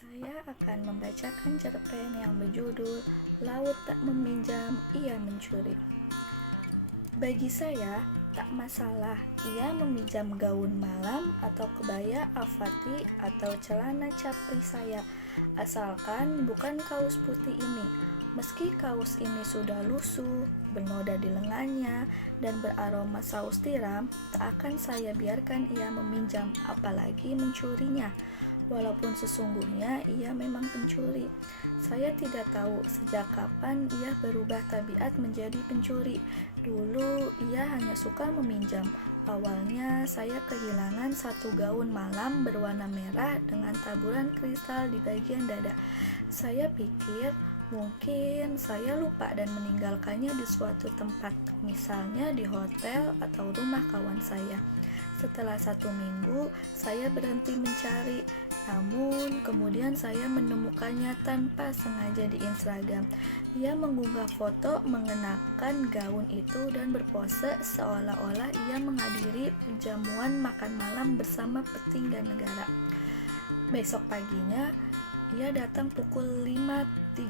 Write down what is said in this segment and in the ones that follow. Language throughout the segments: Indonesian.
Saya akan membacakan cerpen yang berjudul Laut Tak Meminjam, Ia Mencuri. Bagi saya, tak masalah ia meminjam gaun malam atau kebaya avati atau celana capri saya, asalkan bukan kaos putih ini. Meski kaos ini sudah lusuh, bernoda di lengannya, dan beraroma saus tiram, tak akan saya biarkan ia meminjam, apalagi mencurinya. Walaupun sesungguhnya ia memang pencuri. Saya tidak tahu sejak kapan ia berubah tabiat menjadi pencuri. Dulu ia hanya suka meminjam. Awalnya saya kehilangan satu gaun malam berwarna merah dengan taburan kristal di bagian dada. Saya pikir mungkin saya lupa dan meninggalkannya di suatu tempat, misalnya di hotel atau rumah kawan saya. Setelah 1 minggu, saya berhenti mencari, namun kemudian saya menemukannya tanpa sengaja di Instagram. Ia mengunggah foto mengenakan gaun itu dan berpose seolah-olah ia menghadiri perjamuan makan malam bersama petinggi negara. Besok paginya, ia datang pukul 5.35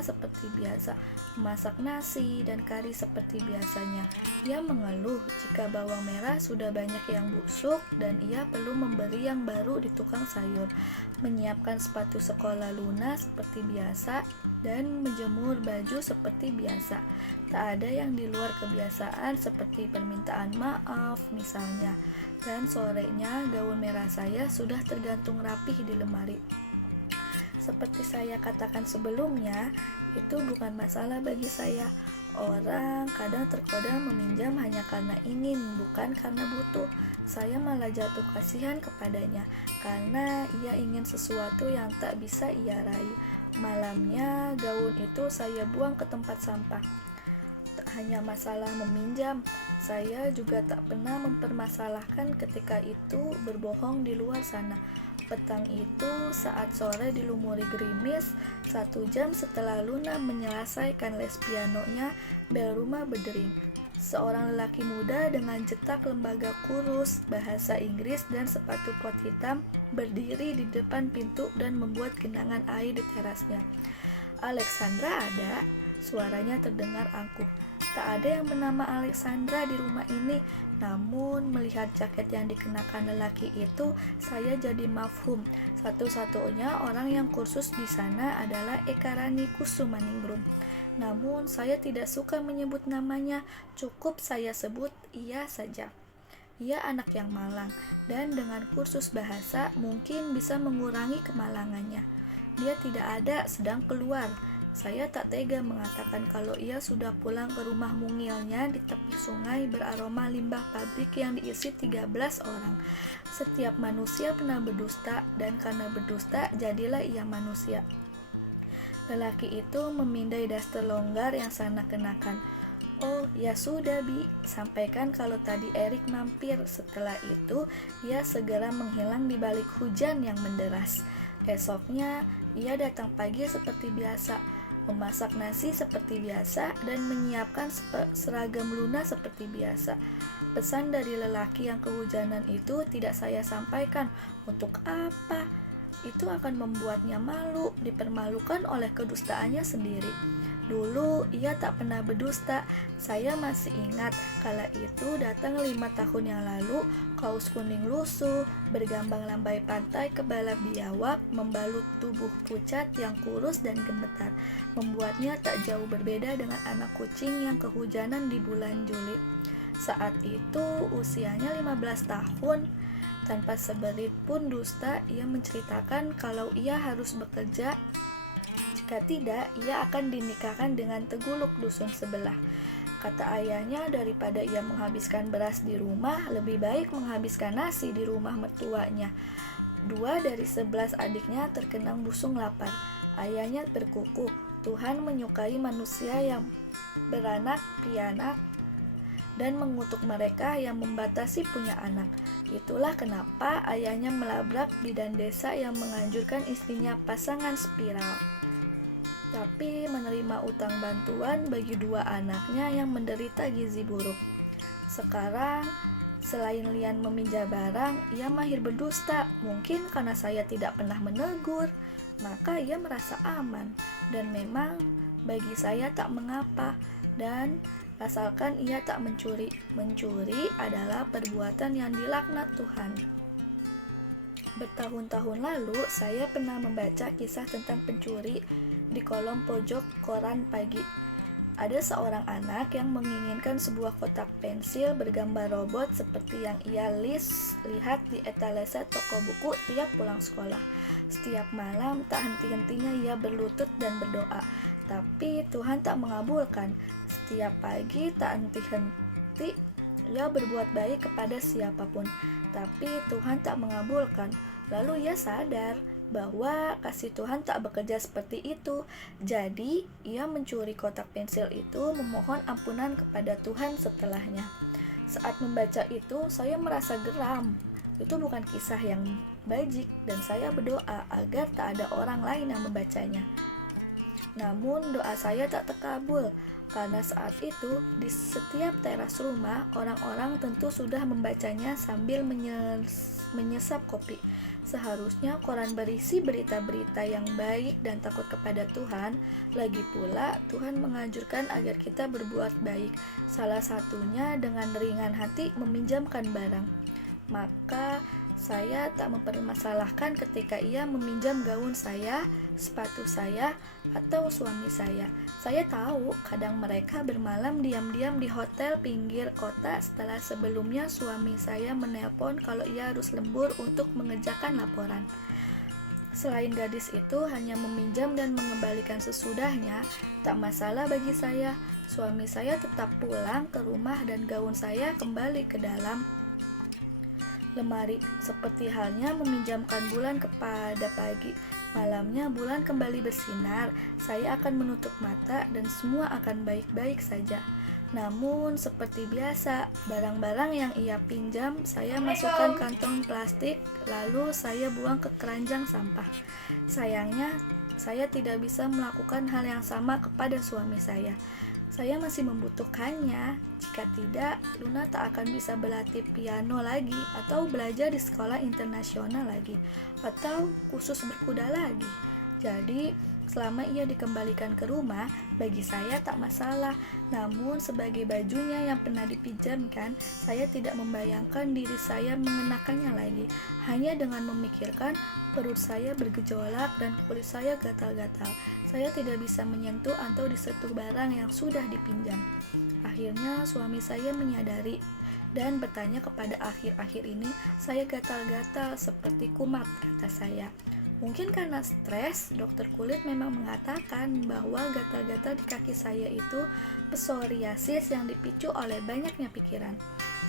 seperti biasa, memasak nasi dan kari seperti biasanya. Ia mengeluh jika bawang merah sudah banyak yang busuk dan ia perlu memberi yang baru di tukang sayur, menyiapkan sepatu sekolah Luna seperti biasa, dan menjemur baju seperti biasa. Tak ada yang di luar kebiasaan seperti permintaan maaf misalnya. Dan sorenya gaun merah saya sudah tergantung rapih di lemari. Seperti saya katakan sebelumnya, itu bukan masalah bagi saya. Orang kadang tergoda meminjam hanya karena ingin, bukan karena butuh. Saya malah jatuh kasihan kepadanya, karena ia ingin sesuatu yang tak bisa ia raih. Malamnya, gaun itu saya buang ke tempat sampah. Tak hanya masalah meminjam, saya juga tak pernah mempermasalahkan ketika itu berbohong di luar sana. Petang itu, saat sore dilumuri gerimis, 1 jam setelah Luna menyelesaikan les pianonya, bel rumah berdering. Seorang lelaki muda dengan cetak lembaga kurus, bahasa Inggris, dan sepatu kot hitam berdiri di depan pintu dan membuat genangan air di terasnya. "Alexandra ada?" Suaranya terdengar angkuh. Tak ada yang bernama Alexandra di rumah ini. Namun melihat jaket yang dikenakan lelaki itu, saya jadi mafhum. Satu-satunya orang yang kursus di sana adalah Ekarani Kusumaningrum. Namun saya tidak suka menyebut namanya, cukup saya sebut ia saja. Ia anak yang malang, dan dengan kursus bahasa mungkin bisa mengurangi kemalangannya. Dia tidak ada, sedang keluar. Saya tak tega mengatakan kalau ia sudah pulang ke rumah mungilnya di tepi sungai beraroma limbah pabrik yang diisi 13 orang. Setiap manusia pernah berdusta, dan karena berdusta, jadilah ia manusia. Lelaki itu memindai daster longgar yang Sana kenakan. "Oh, ya sudah, Bi. Sampaikan kalau tadi Erik mampir." Setelah itu, ia segera menghilang di balik hujan yang menderas. Esoknya, ia datang pagi seperti biasa, memasak nasi seperti biasa, dan menyiapkan seragam Luna seperti biasa. Pesan dari lelaki yang kehujanan itu tidak saya sampaikan. Untuk apa? Itu akan membuatnya malu, dipermalukan oleh kedustaannya sendiri. Dulu ia tak pernah berdusta. Saya masih ingat kala itu datang 5 tahun yang lalu, kaos kuning lusuh, bergambang lambai pantai kebalap biawak, membalut tubuh pucat yang kurus dan gemetar, membuatnya tak jauh berbeda dengan anak kucing yang kehujanan di bulan Juli. Saat itu usianya 15 tahun. Tanpa seberit pun dusta, ia menceritakan kalau ia harus bekerja. Jika tidak, ia akan dinikahkan dengan teguluk dusun sebelah. Kata ayahnya, daripada ia menghabiskan beras di rumah, lebih baik menghabiskan nasi di rumah mertuanya. 2 dari 11 adiknya terkenang busung lapar. Ayahnya berkukuh, Tuhan menyukai manusia yang beranak pianak dan mengutuk mereka yang membatasi punya anak. Itulah kenapa ayahnya melabrak bidan desa yang menganjurkan istrinya pasangan spiral, tapi menerima utang bantuan bagi 2 anaknya yang menderita gizi buruk. Sekarang, selain lian meminjam barang, ia mahir berdusta. Mungkin karena saya tidak pernah menegur. maka ia merasa aman. Dan memang bagi saya tak mengapa, dan asalkan ia tak mencuri. Mencuri adalah perbuatan yang dilaknat Tuhan. Bertahun-tahun lalu, saya pernah membaca kisah tentang pencuri di kolom pojok koran pagi. Ada seorang anak yang menginginkan sebuah kotak pensil bergambar robot seperti yang ia lihat di etalase toko buku tiap pulang sekolah. Setiap malam tak henti-hentinya ia berlutut dan berdoa, tapi Tuhan tak mengabulkan. Setiap pagi tak henti-henti ia berbuat baik kepada siapapun, tapi Tuhan tak mengabulkan. Lalu ia sadar bahwa kasih Tuhan tak bekerja seperti itu. Jadi, ia mencuri kotak pensil itu, memohon ampunan kepada Tuhan setelahnya. Saat membaca itu, saya merasa geram. Itu bukan kisah yang bajik, dan saya berdoa agar tak ada orang lain yang membacanya. Namun, doa saya tak terkabul, karena saat itu, di setiap teras rumah, orang-orang tentu sudah membacanya sambil menyesap kopi. Seharusnya koran berisi berita-berita yang baik dan takut kepada Tuhan. Lagi pula, Tuhan menganjurkan agar kita berbuat baik, salah satunya dengan ringan hati meminjamkan barang. Maka, saya tak mempermasalahkan ketika ia meminjam gaun saya, sepatu saya, atau suami saya. Saya tahu kadang mereka bermalam diam-diam di hotel pinggir kota setelah sebelumnya suami saya menelpon kalau ia harus lembur untuk mengerjakan laporan. Selain gadis itu hanya meminjam dan mengembalikan sesudahnya, tak masalah bagi saya. Suami saya tetap pulang ke rumah dan gaun saya kembali ke dalam lemari, seperti halnya meminjamkan bulan kepada pagi. Malamnya bulan kembali bersinar, saya akan menutup mata dan semua akan baik-baik saja. Namun seperti biasa, barang-barang yang ia pinjam saya masukkan kantong plastik, lalu saya buang ke keranjang sampah. Sayangnya, saya tidak bisa melakukan hal yang sama kepada suami saya. Saya masih membutuhkannya. Jika tidak, Luna tak akan bisa berlatih piano lagi, atau belajar di sekolah internasional lagi, atau khusus berkuda lagi. Jadi, selama ia dikembalikan ke rumah, bagi saya tak masalah. Namun, sebagai bajunya yang pernah dipinjamkan, saya tidak membayangkan diri saya mengenakannya lagi. Hanya dengan memikirkan, perut saya bergejolak dan kulit saya gatal-gatal. Saya tidak bisa menyentuh atau disentuh barang yang sudah dipinjam. Akhirnya suami saya menyadari dan bertanya kepada akhir-akhir ini saya gatal-gatal seperti kumat, kata saya. Mungkin karena stres, dokter kulit memang mengatakan bahwa gatal-gatal di kaki saya itu psoriasis yang dipicu oleh banyaknya pikiran.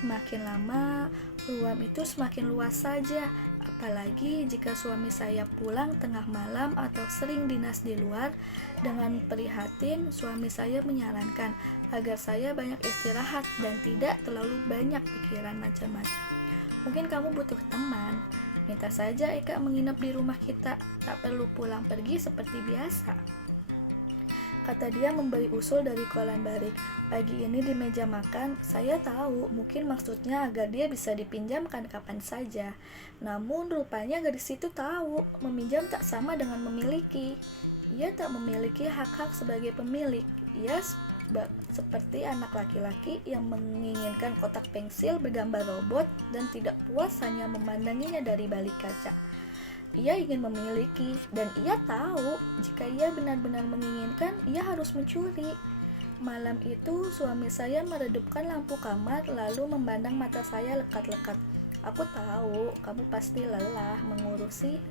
Semakin lama, ruam itu semakin luas saja. Apalagi jika suami saya pulang tengah malam atau sering dinas di luar. Dengan prihatin, suami saya menyarankan agar saya banyak istirahat dan tidak terlalu banyak pikiran macam-macam. Mungkin kamu butuh teman. Minta saja Eka menginap di rumah kita, tak perlu pulang pergi seperti biasa, kata dia memberi usul dari kolan barik. Pagi ini di meja makan, saya tahu mungkin maksudnya agar dia bisa dipinjamkan kapan saja. Namun rupanya gadis itu tahu, meminjam tak sama dengan memiliki. Ia tak memiliki hak-hak sebagai pemilik. Ia seperti anak laki-laki yang menginginkan kotak pensil bergambar robot dan tidak puas hanya memandanginya dari balik kaca. Ia ingin memiliki, dan ia tahu jika ia benar-benar menginginkan, ia harus mencuri. Malam itu suami saya meredupkan lampu kamar lalu memandang mata saya lekat-lekat. Aku tahu kamu pasti lelah mengurusi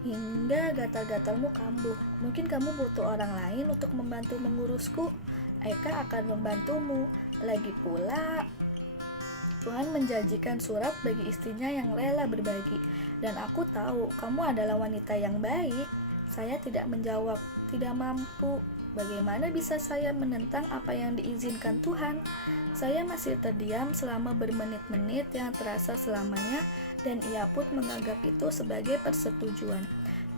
hingga gatal-gatalmu kambuh. Mungkin kamu butuh orang lain untuk membantu mengurusku. Eka akan membantumu. Lagi pula Tuhan menjanjikan surat bagi istrinya yang rela berbagi. Dan aku tahu kamu adalah wanita yang baik. Saya tidak menjawab, tidak mampu. Bagaimana bisa saya menentang apa yang diizinkan Tuhan? Saya masih terdiam selama bermenit-menit yang terasa selamanya, dan ia pun menganggap itu sebagai persetujuan.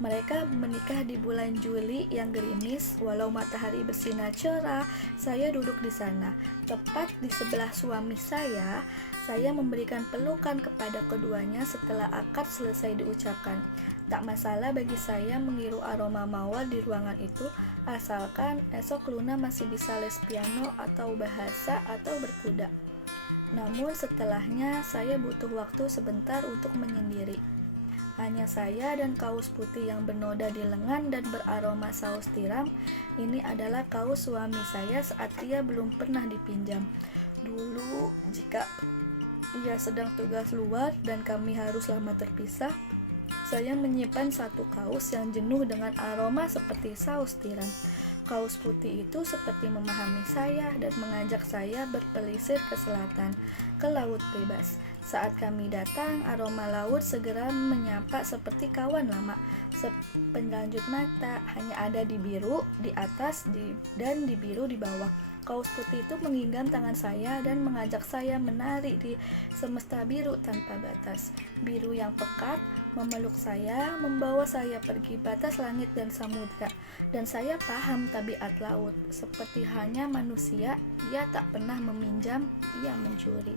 Mereka menikah di bulan Juli yang gerimis. Walau matahari bersinar cerah, saya duduk di sana, tepat di sebelah suami saya. Saya memberikan pelukan kepada keduanya setelah akad selesai diucapkan. Tak masalah bagi saya menghirup aroma mawar di ruangan itu, asalkan esok Luna masih bisa les piano atau bahasa atau berkuda. Namun setelahnya saya butuh waktu sebentar untuk menyendiri. Hanya saya dan kaus putih yang bernoda di lengan dan beraroma saus tiram. Ini adalah kaus suami saya saat ia belum pernah dipinjam. Dulu jika ia sedang tugas luar dan kami harus lama terpisah, saya menyimpan satu kaus yang jenuh dengan aroma seperti saus tiram. Kaus putih itu seperti memahami saya dan mengajak saya berpelisir ke selatan, ke laut bebas. Saat kami datang, aroma laut segera menyapa seperti kawan lama. Sepenjanjut mata hanya ada di biru di atas dan di biru di bawah. Kaus putih itu menggenggam tangan saya dan mengajak saya menari di semesta biru tanpa batas. Biru yang pekat memeluk saya, membawa saya pergi batas langit dan samudra. Dan saya paham tabiat laut, seperti halnya manusia, ia tak pernah meminjam, ia mencuri.